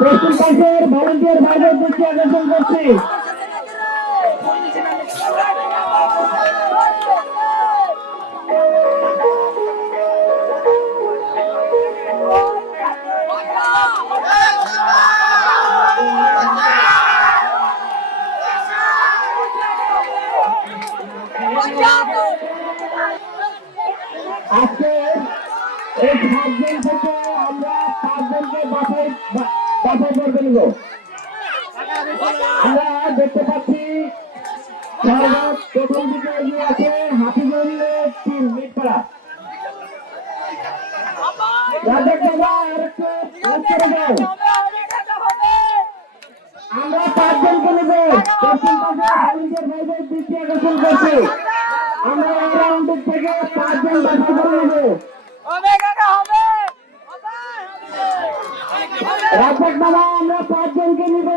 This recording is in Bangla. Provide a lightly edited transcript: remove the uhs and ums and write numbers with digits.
পশ্চিম পাশের ভলেন্টিয়ার ভাইদের দৃষ্টি আকর্ষণ করছি। আজকে এই 7 জন থেকে আমরা 5 জনকে বাছাই করতে নিব। আমরা দেখতে পাচ্ছি প্রথম দিকে এগিয়ে আছে হাফিজুল্লাহ টিম মিটপাড়া। আমরা 5 জনকে নিব। পশ্চিম পাশে ভলেন্টিয়ার ভাইদের দৃষ্টি আকর্ষণ করছি। আমরা এই রাউন্ডের থেকে 5 জন বাছাই করে নিব। রাজ্জাক বাবা আমরা 5 জনকে নিব।